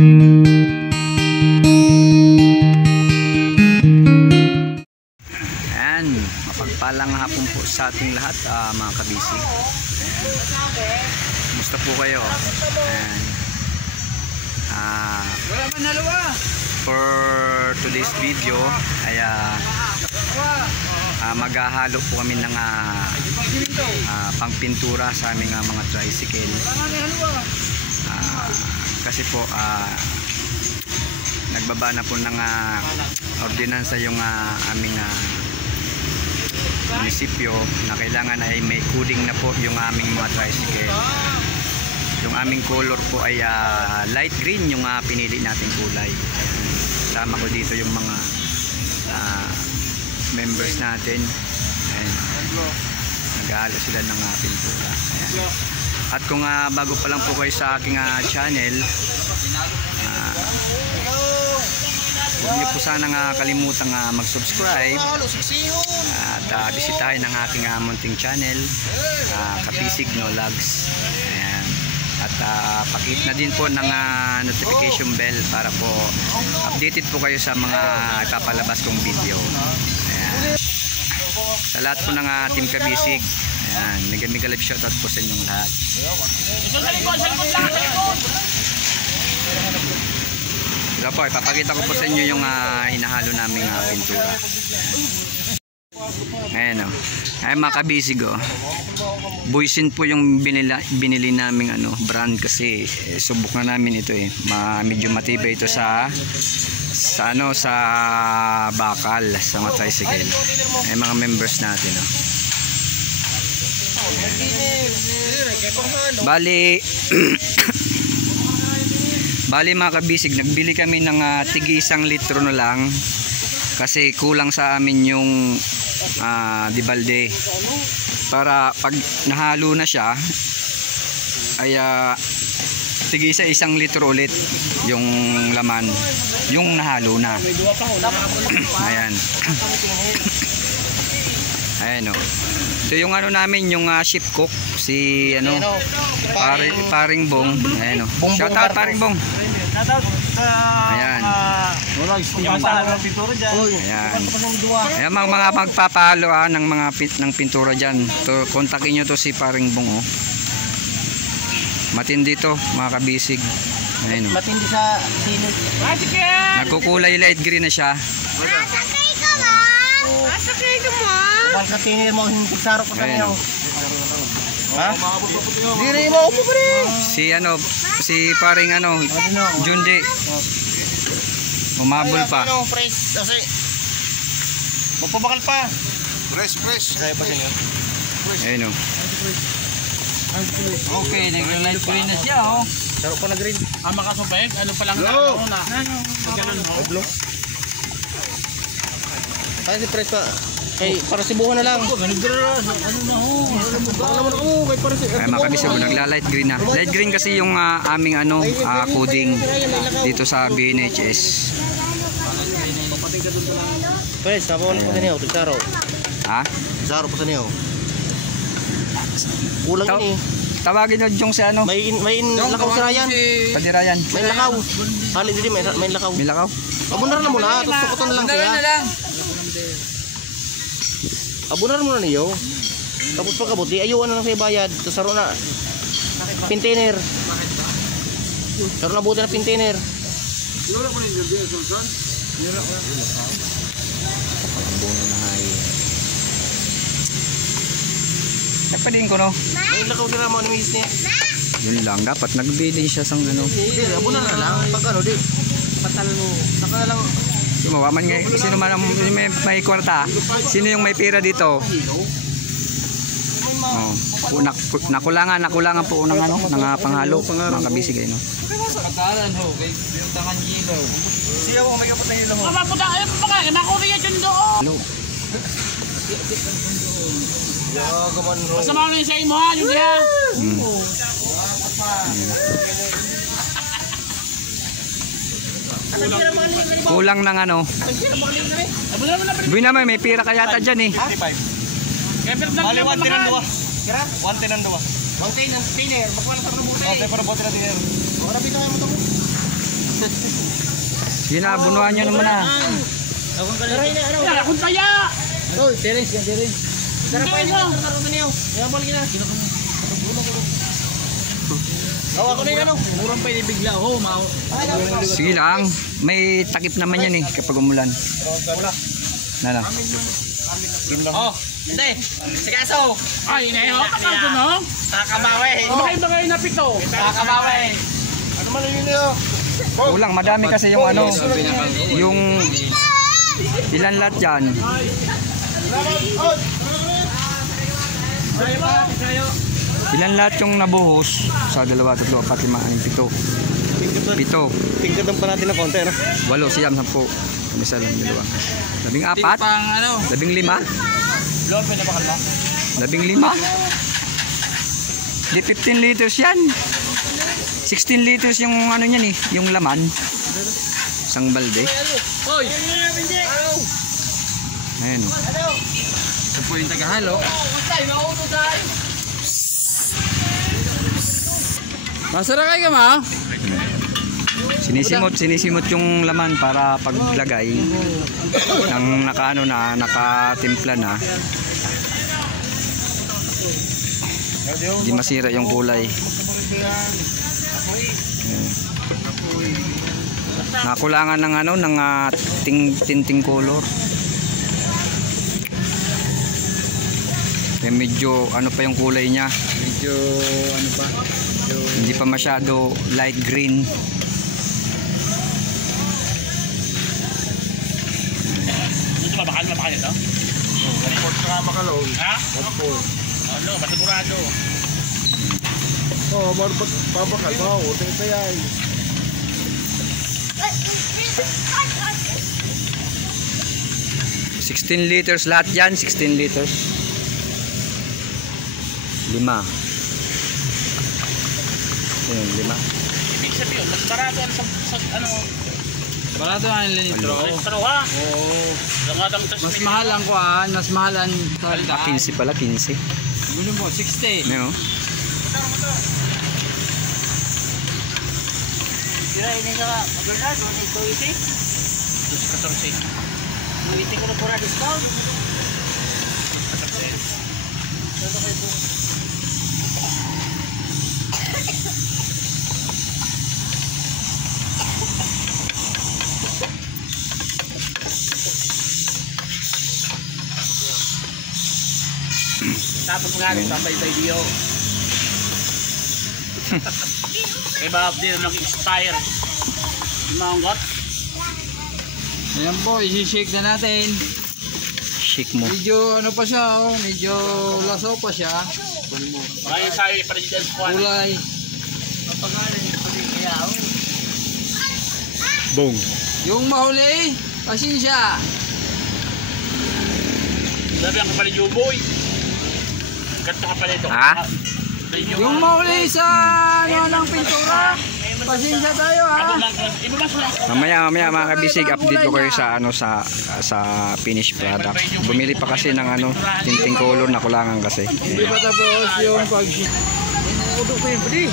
Ayan, mapagpalang hapon po sa ating lahat, mga kabisi. Kumusta po kayo? Ayan. For today's video ay maghahalo po kami ng pangpintura sa aming mga tricycle. Kasi po nagbaba na po ng ordinansa yung aming munisipyo na kailangan ay may coding na po yung aming mga tricycle. Yung aming color po ay light green yung pinili nating kulay. Sama ko dito yung mga members natin. Ayan. Nag-aalo sila ng pintura. Ayan. At kung bago pa lang po kayo sa aking channel, huwag niyo po sanang kalimutang mag-subscribe at bisitahin ang aking munting channel, Kapisig No Lags. Ayan. At pakit na din po ng notification bell para po updated po kayo sa mga ipapalabas kong video. Ayan. Sa lahat po ng Team Kabisig, ayan, mega live shoutout po sa inyong lahat. Ito po, ipapakita ko po sa inyo yung hinahalo naming pintura. Ayan o. Ayan mga kabisig o. Boysin po yung binili naming brand kasi subok na namin ito medyo matibay ito sa bakal, sa mga tricycle. Ayan mga members natin o. Bali mga kabisig, nagbili kami ng tigi 1 litro na lang kasi kulang sa amin yung dibalde. Para pag nahalo na siya ay tigi 1 litro ulit yung laman, yung nahalo na. Ayan. Ayan o. Ito yung namin, yung ship cook, si Paring Bong. Ayan o. Shout out Paring Bong. Ayan. Ayan. Ayan mga magpapalo ng pintura dyan. Kontakin nyo to si Paring Bong o. Matindi to mga kabisig. Ayan o. Matindi sa sinig. Nagkukulay light green na siya. Nasakay ka ba? Nasakay ka mo? Balkatinir mo yung pigsaro ko sa Ayan niyo. o. Ha? Hindi rin mo upo pa rin. Si Paring Jundi. Umabol pa. Fresh kasi. Magpabakal pa. Fresh. Kaya pa siya. Ayun o. Okay, nag-light green na siya oh. Saro pa na green. Makasubeg, pa lang na. Ganun ho. Kaya si Fresh pa. Kay para sibuhan na lang. Baka naman ako kay para si. Ay mga kabisig, nagla-light green na. Light green kasi yung aming coding dito sa BNHS. Fresh, napawala pa sa niyo, Saro. Ha? Saro pa sa niyo. Kulang yun Tawagin nyo yung si May lakaw si Ryan. Pati Ryan. May lakaw. Hali din may lakaw. May lakaw? Abunar na muna, tapos sukutan na lang siya. Abunar mo na niyo. Tapos pagkabuti, ayuan na lang sa bayad. Tapos saro na pintainer. Saro na buti na pintainer. Nagpadiin ko no. May lakaw si Ramo ni Miss niya. Yun lang, dapat nagbili siya sang Hindi, abunar na lang. Pag di patal mo. Saka na lang. Sumawaman nga, sino man ang may kwarta? Sino yung may pera dito? Oh, nakulangan po ng ng panghalo, mga kabisig no. Pagkalan ho, kay tangan gilo. Siya mo may kapot na yelo ho. Maputa ayo pa ka, nakuriya dyan doon. Hello. Gaman ho. Masama mo sa imo ha, yun ha. Kulang ng Buwi naman, may pira ka yata dyan eh. 55. Bali, 1 tinan 2. Kira? 1 tinan 2. 1 tinan, tiner. Magwala sa kanubuti. Okay, para bote na tiner. Ora bitaw mo to. Sige na, bunuan nyo naman na. Akong taya! Oh, terence yan, terence. Tara pa yun. Yan, balik na. Awa ko na yun, ano? Murang pa inibigla. Oh, mao. Sige lang, may takip naman yan eh kapag umulan. Na lang. Oh, hindi. Sigaso. Ay, inayo. Kapag ko, no? Nakakabawi. Bagay na pito. Nakakabawi. Ano man yun yun? Kulang, madami kasi yung ano, yung ilan lahat yan. Ilan lahat yung nabuhos sa 2, 3, 4, 5, 6, 7, 8, 7. Tingkatan pa natin ng konti, no? 8, 9, 10. Isa lang, 2. 14? 15? Lord, pwede ba kalma? 15? Di 15 liters yan. 16 liters yung ano niyan eh, yung laman. Isang balde. Hoy! Ayan o. Ito po yung tagahalo. Masarakay ka ma? Sinisimot yung laman para paglagay ng nakaano na, nakatimpla na. Hindi masira yung kulay. Nakulangan ng ano, ng tinting color. Kaya medyo ano pa yung kulay niya. Medyo ano pa? Hindi pa masyado light green. Gusto ba bakal ito? Report ka makalaon. Ha? Report. Ano, masigurado. Oh, marbat babakal ba? O, tingin yan. 16 liters lahat yan, 16 liters. 5. Ayun, 5. Ibig sabihin, mas barato sa ano? Barato ang litro. Litro ha? Oo. Mas mahal ang kuhaan, mas mahal ang 15 pala, 15. Gulo mo, 60. No? Kira ini ka maganda, so ni 280. 14. 280 ko na pura discount. Tapos nga rin, sabay-bay diyo. Iba din ang nag-expire. Manggot. Ayan po, isi-shake na natin. Shake mo. Medyo ano pa siya, oh, medyo laso pa siya. Ay, sabi pa rin dyan po. Kulay. Boom. Yung mahuli, pasensya. Sabi ang kapalit yung boy. Ganto ka pala ito. Ha? Yung mahuli sa ano ng pintura. Pasensya tayo ha. Mamaya mga kabisig, update ko kayo sa ano sa finished product. Bumili pa kasi ng ano, tinting color na kulangan kasi. Hindi pa tapos yung pag-sheet. Udo ko yun, pwede.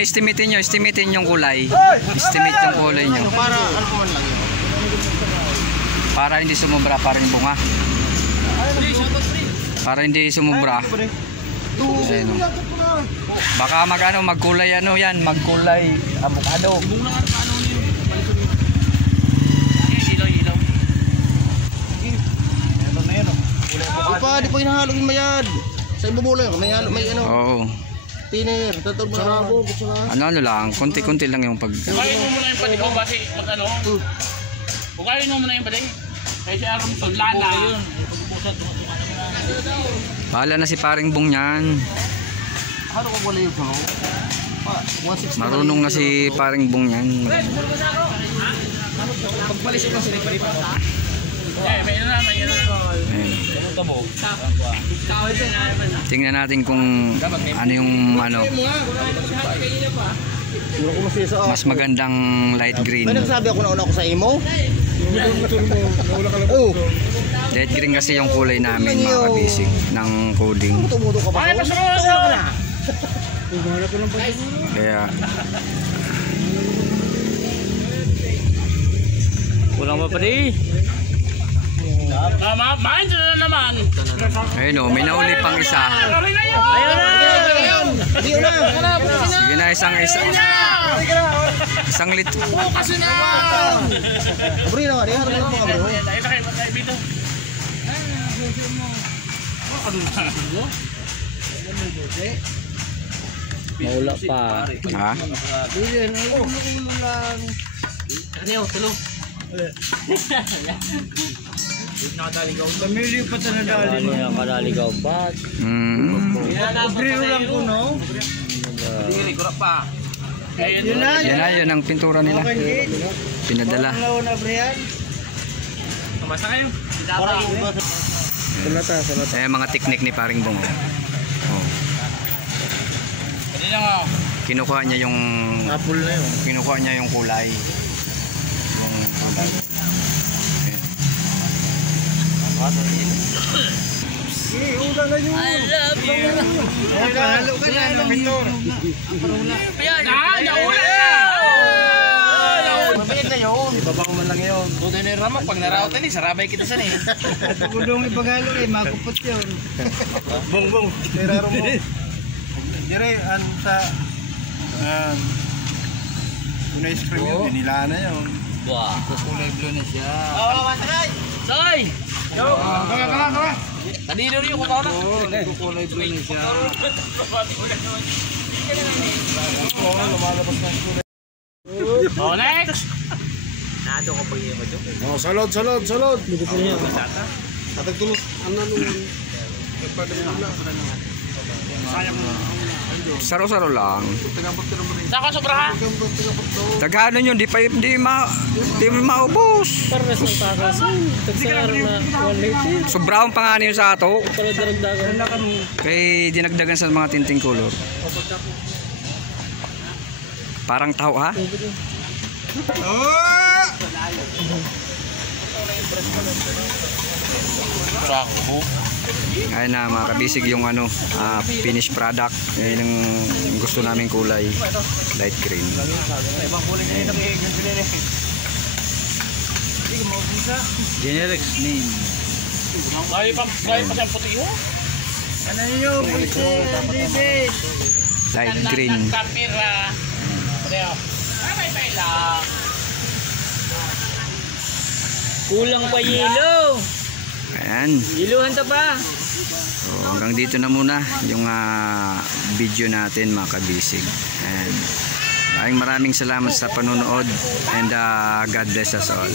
Estimatein yung kulay. Estimate yung kulay nyo. Para ano ko man lang yun. Para hindi sumubra pa rin bunga. Para hindi sumubra. Ayun, oh. Baka magkulay ano yan, magkulay avocado. Di pa hinahalo yung mayad. Sa ibubulay, may ano. Oo. Tiner, tatawag mo na. Ano lang, konti-konti lang yung pag... Ugayin mo muna yung pati ko basi mag ano. Ugayin mo muna yung pati. Kaya siya alam ito, lana. Bahala na si paring bong yan. Ano ko wala yung ano? 160. Marunong na si paring bong yan. Pagpalis ko sa lipa. May ano na. Ayun. Tingnan natin kung ano yung ano, mas magandang light green. May nagsabi ako na una ako sa imo? Oo. Light green kasi yung kulay namin mga kabisig ng coding. Tumuto ka ba? Ay, pasok na! Kaya kulang pa pare. Main na naman. Ayun o, may nauli pang isa. Ayun! Sige na, isang litro. Kasi na! Bro, naman. Iharap lang po ka, bro. Maula pa. Ha? Pamilya pa sa nadali. Nakadaligaw pa. Bro lang po, no? Yun na. Yan na, yun ang pintura nila. Pinadala. Na, Brian. Kumasa kayo. Salata. Ayan mga teknik ni Paring Bong. Oh. Pwede na nga. Kinukuha niya yung kulay. Yung kulay. I love you. Panalo ka na, no? Naula na! Mabait na yun. Ibabang mo lang yun. Tutoy na yung ramak. Pag narautan eh, sarabay kita sa eh. Gudong ipagalo makupot yun. Bong. Tiraro mo. Dire, sa... Una ice cream yun, pinila na yun. Wow. Kulay blue na siya. Oo, masakay! Soy! Kaya. Kanino rin yung kumaw na? Kulay blue na siya. Lumalabas na yung kulay. Oh, next! Oh, salod. Dito po niya. Atagtulog. Ano nung... Saro-saro lang. Saka sobra ha? Tagano yun, di maubos. Sobrang panganin sa ato. Kay dinagdagan sa mga tinting color. Parang tao ha? Sako. Ayun na mga kabisig yung finished product. Ayun yung gusto naming kulay. Light green. Generic name. Gaya pa siyang puti mo? Ano yun? David. Light green. Kapira. Leo. May lang. Kulang pa yelo. Ayan. Yeluhan ta pa. So, hanggang dito na muna yung video natin mga kabisig. And maraming salamat sa panonood and God bless us all.